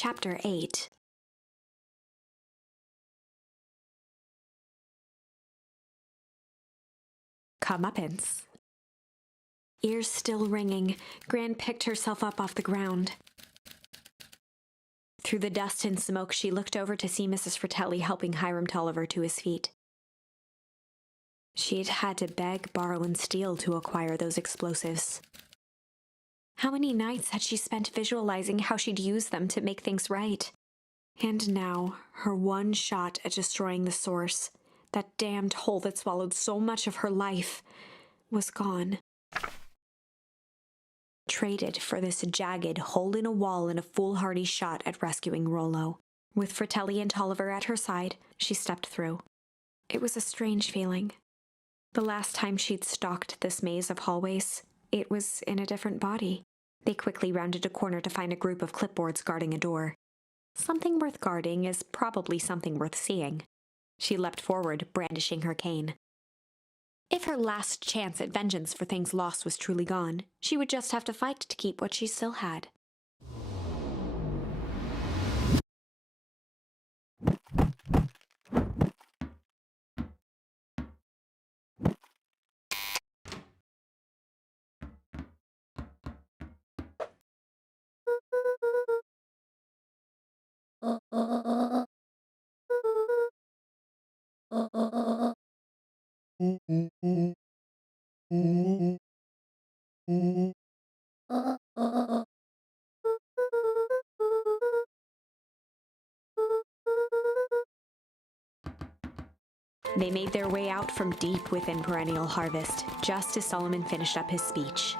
Chapter 8. Comeuppance. Ears still ringing, Gran picked herself up off the ground. Through the dust and smoke, she looked over to see Mrs. Fratelli helping Hiram Tolliver to his feet. She'd had to beg, borrow, and steal to acquire those explosives. How many nights had she spent visualizing how she'd use them to make things right? And now, her one shot at destroying the source, that damned hole that swallowed so much of her life, was gone. Traded for this jagged hole-in-a-wall and a foolhardy shot at rescuing Rollo. With Fratelli and Tolliver at her side, she stepped through. It was a strange feeling. The last time she'd stalked this maze of hallways, it was in a different body. They quickly rounded a corner to find a group of clipboards guarding a door. Something worth guarding is probably something worth seeing. She leapt forward, brandishing her cane. If her last chance at vengeance for things lost was truly gone, she would just have to fight to keep what she still had. They made their way out from deep within Perennial Harvest, just as Solomon finished up his speech.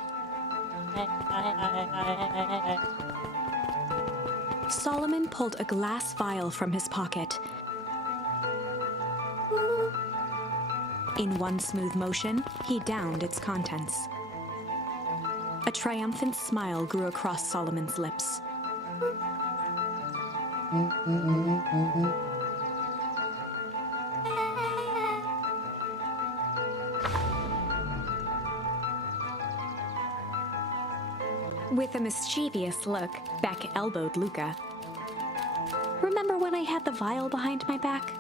Solomon pulled a glass vial from his pocket. In one smooth motion, he downed its contents. A triumphant smile grew across Solomon's lips. With a mischievous look, Beck elbowed Luca. "Remember when I had the vial behind my back?"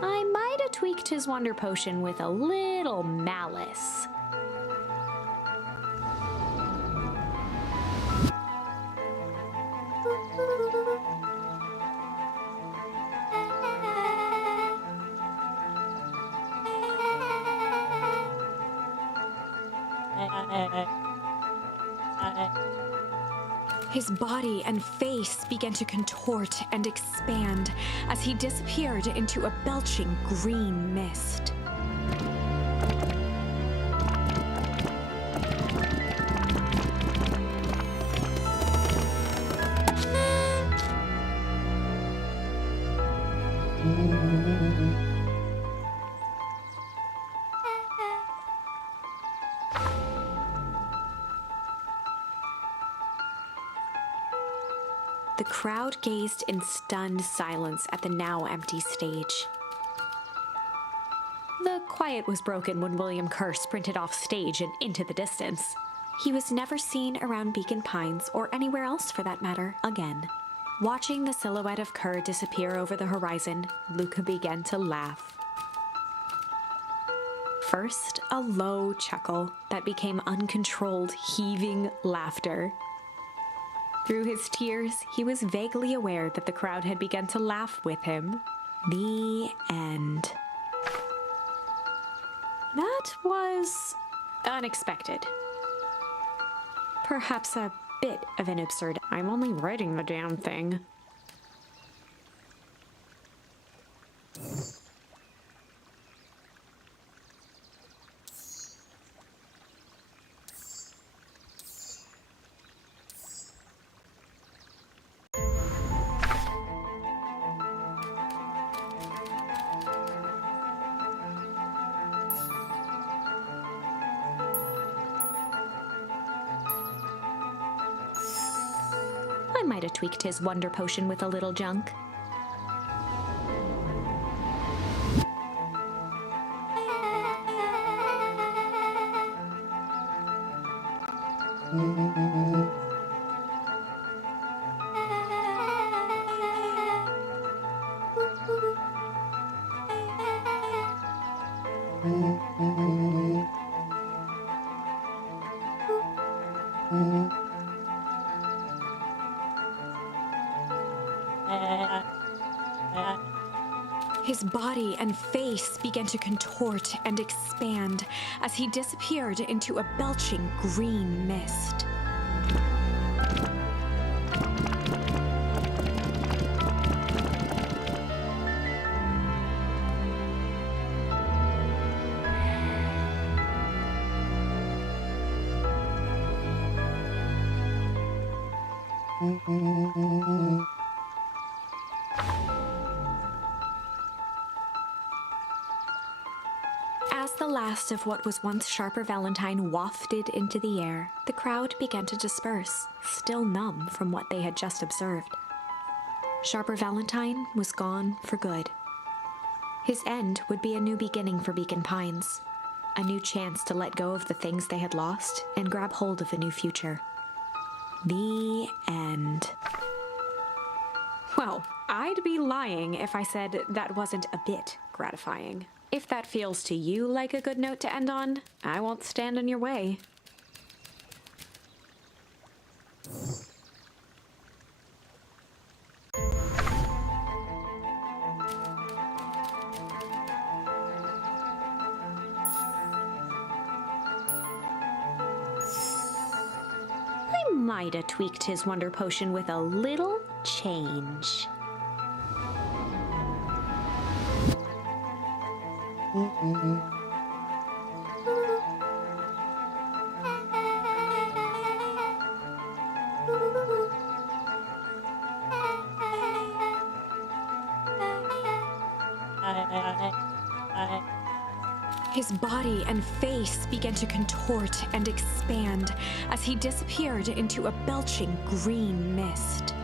I might have tweaked his wonder potion with a little malice. His body and face began to contort and expand as he disappeared into a belching green mist. The crowd gazed in stunned silence at the now empty stage. The quiet was broken when William Kerr sprinted off stage and into the distance. He was never seen around Beacon Pines, or anywhere else for that matter, again. Watching the silhouette of Kerr disappear over the horizon, Luca began to laugh. First, a low chuckle that became uncontrolled, heaving laughter. Through his tears, he was vaguely aware that the crowd had begun to laugh with him. The end. That was unexpected. Perhaps a bit of an absurd, "I'm only writing the damn thing." I might have tweaked his wonder potion with a little junk. His body and face began to contort and expand as he disappeared into a belching green mist. As the last of what was once Sharper Valentine wafted into the air, the crowd began to disperse, still numb from what they had just observed. Sharper Valentine was gone for good. His end would be a new beginning for Beacon Pines, a new chance to let go of the things they had lost and grab hold of a new future. The end. Well, I'd be lying if I said that wasn't a bit gratifying. If that feels to you like a good note to end on, I won't stand in your way. I might have tweaked his wonder potion with a little change. His body and face began to contort and expand as he disappeared into a belching green mist.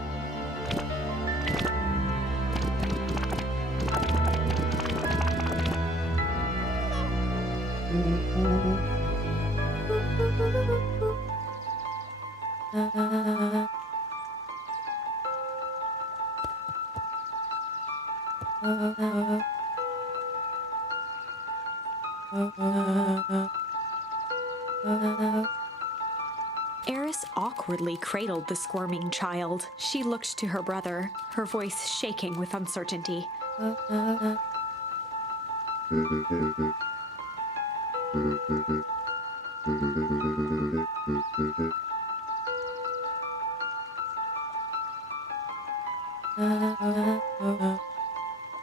Eris awkwardly cradled the squirming child. She looked to her brother, her voice shaking with uncertainty.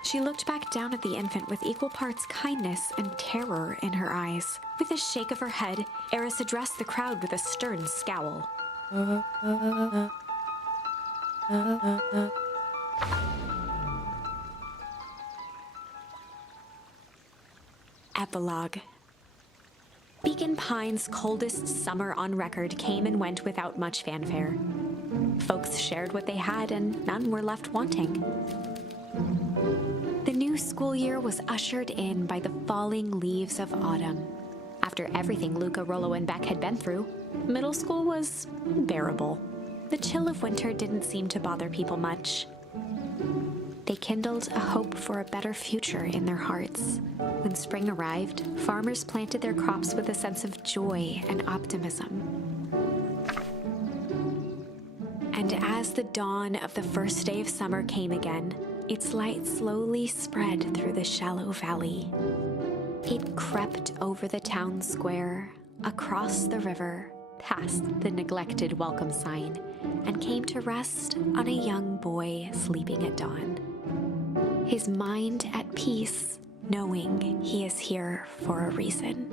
She looked back down at the infant with equal parts kindness and terror in her eyes. With a shake of her head, Eris addressed the crowd with a stern scowl. Epilogue. Beacon Pines' coldest summer on record came and went without much fanfare. Folks shared what they had and none were left wanting. The new school year was ushered in by the falling leaves of autumn. After everything Luca, Rollo, and Beck had been through, middle school was bearable. The chill of winter didn't seem to bother people much. They kindled a hope for a better future in their hearts. When spring arrived, farmers planted their crops with a sense of joy and optimism. And as the dawn of the first day of summer came again, its light slowly spread through the shallow valley. It crept over the town square, across the river, past the neglected welcome sign, and came to rest on a young boy sleeping at dawn. His mind at peace, knowing he is here for a reason.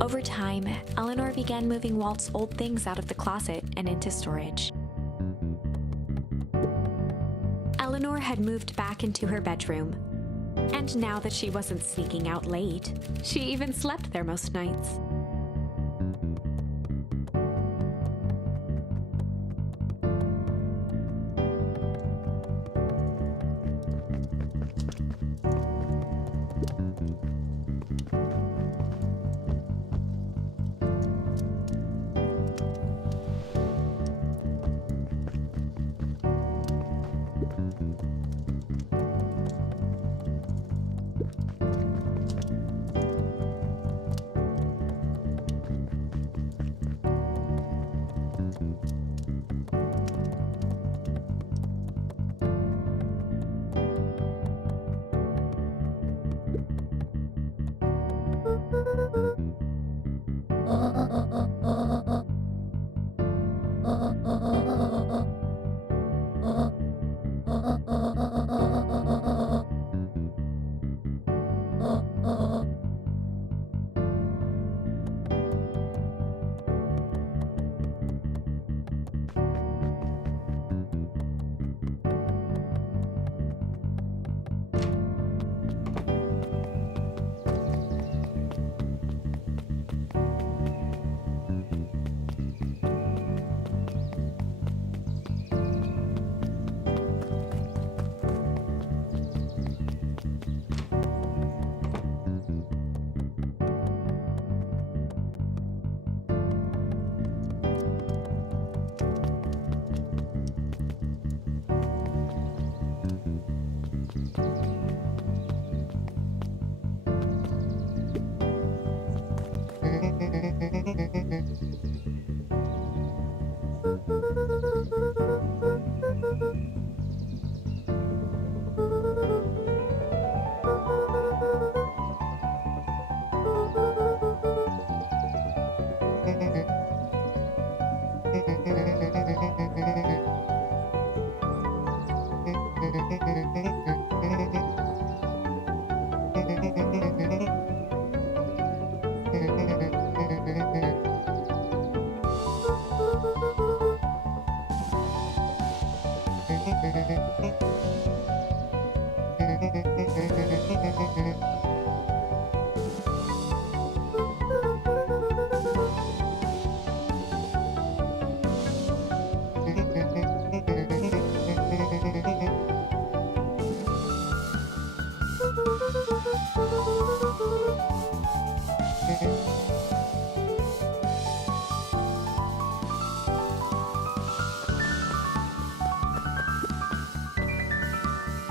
Over time, Eleanor began moving Walt's old things out of the closet and into storage. Eleanor had moved back into her bedroom, and now that she wasn't sneaking out late, she even slept there most nights.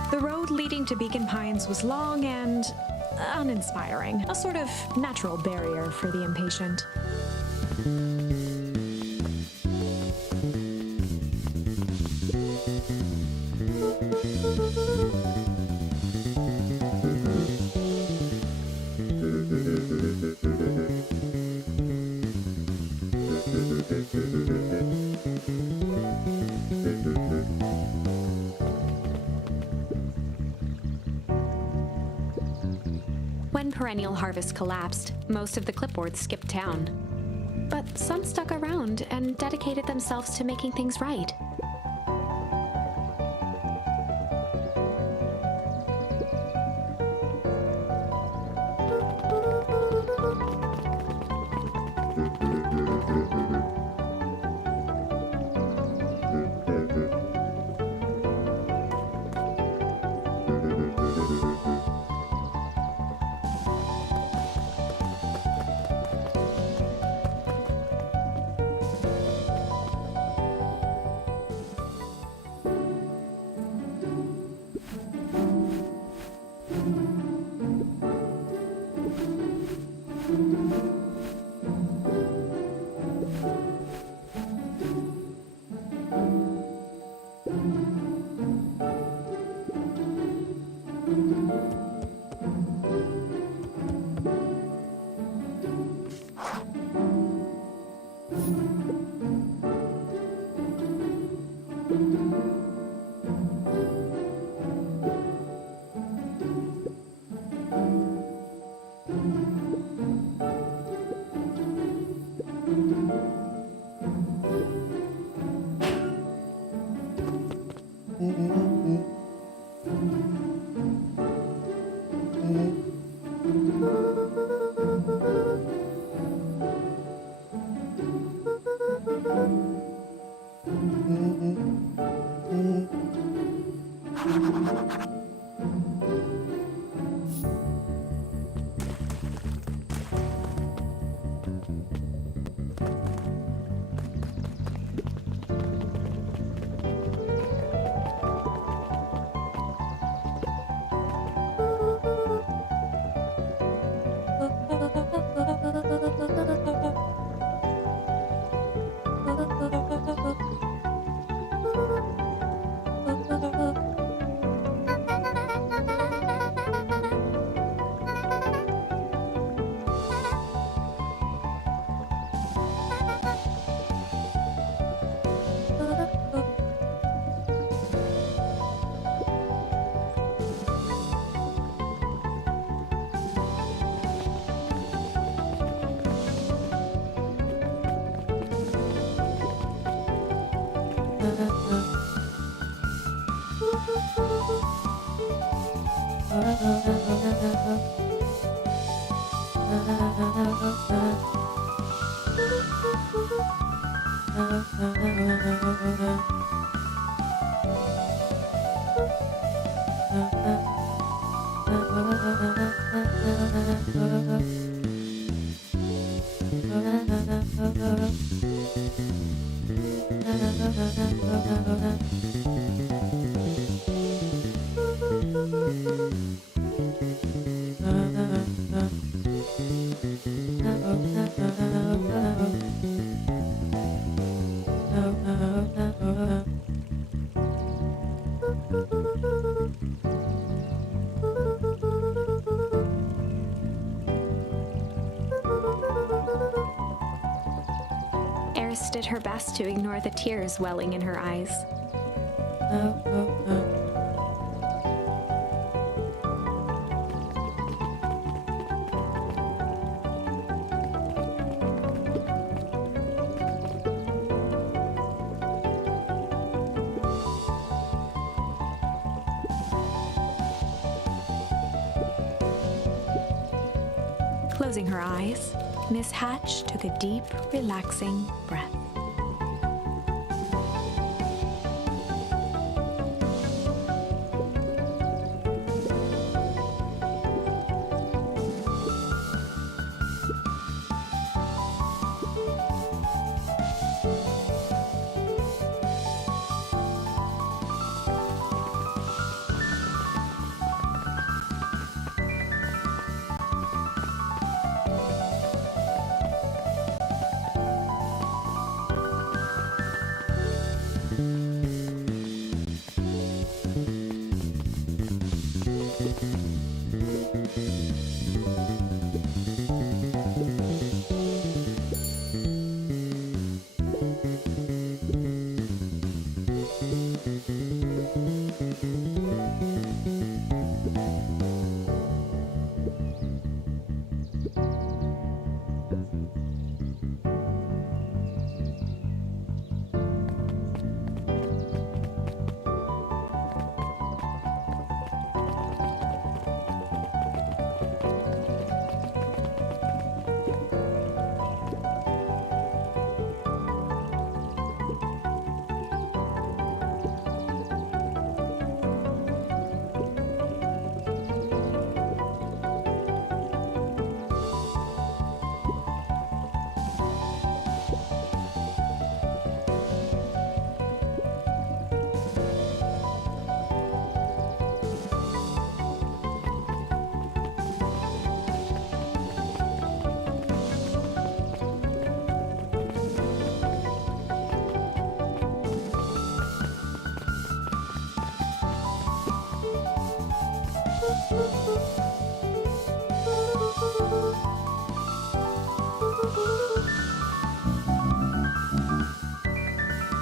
The road leading to Beacon Pines was long and uninspiring, a sort of natural barrier for the impatient. When Perennial Harvest collapsed, most of the clipboards skipped town. But some stuck around and dedicated themselves to making things right. Eris did her best to ignore the tears welling in her eyes. Closing her eyes, Miss Hatch took a deep, relaxing breath.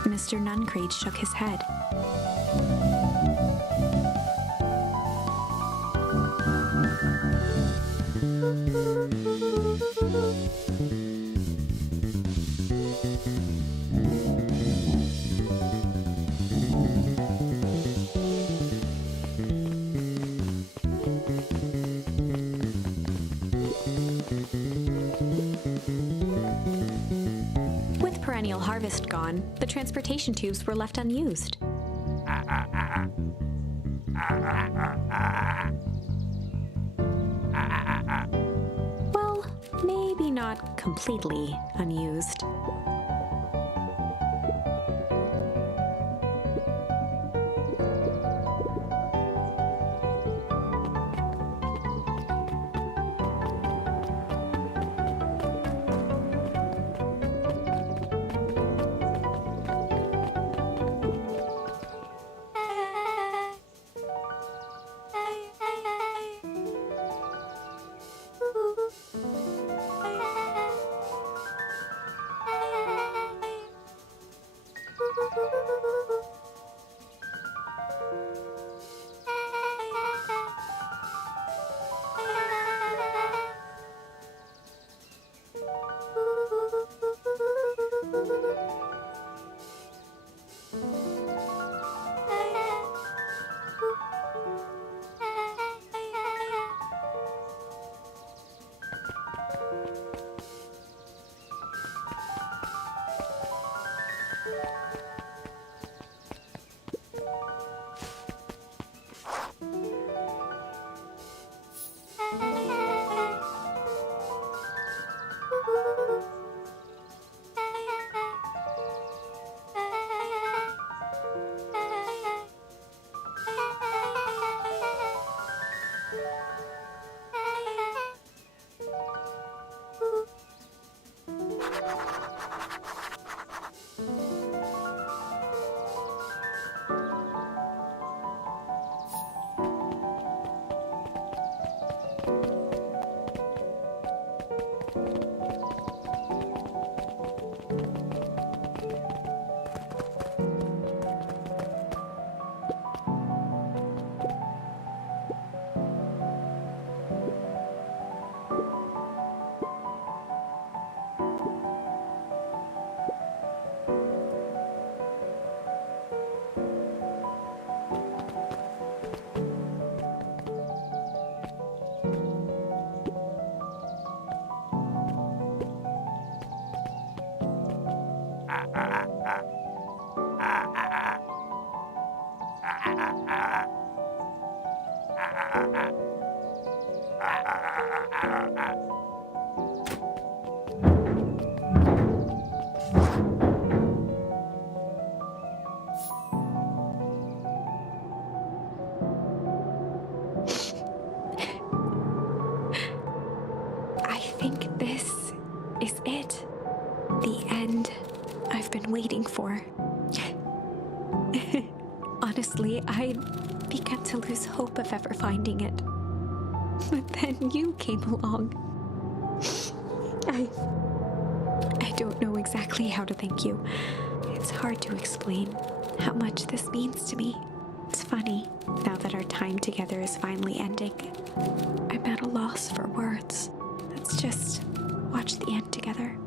Mr. Nuncreed shook his head. With perennial harvest gone, the transportation tubes were left unused. Well, maybe not not completely unused. I think this is it. The end I've been waiting for. Honestly, I'd begun to lose hope of ever finding it. But then you came along. I don't know exactly how to thank you. It's hard to explain how much this means to me. It's funny, now that our time together is finally ending, I'm at a loss for words. Let's just watch the end together.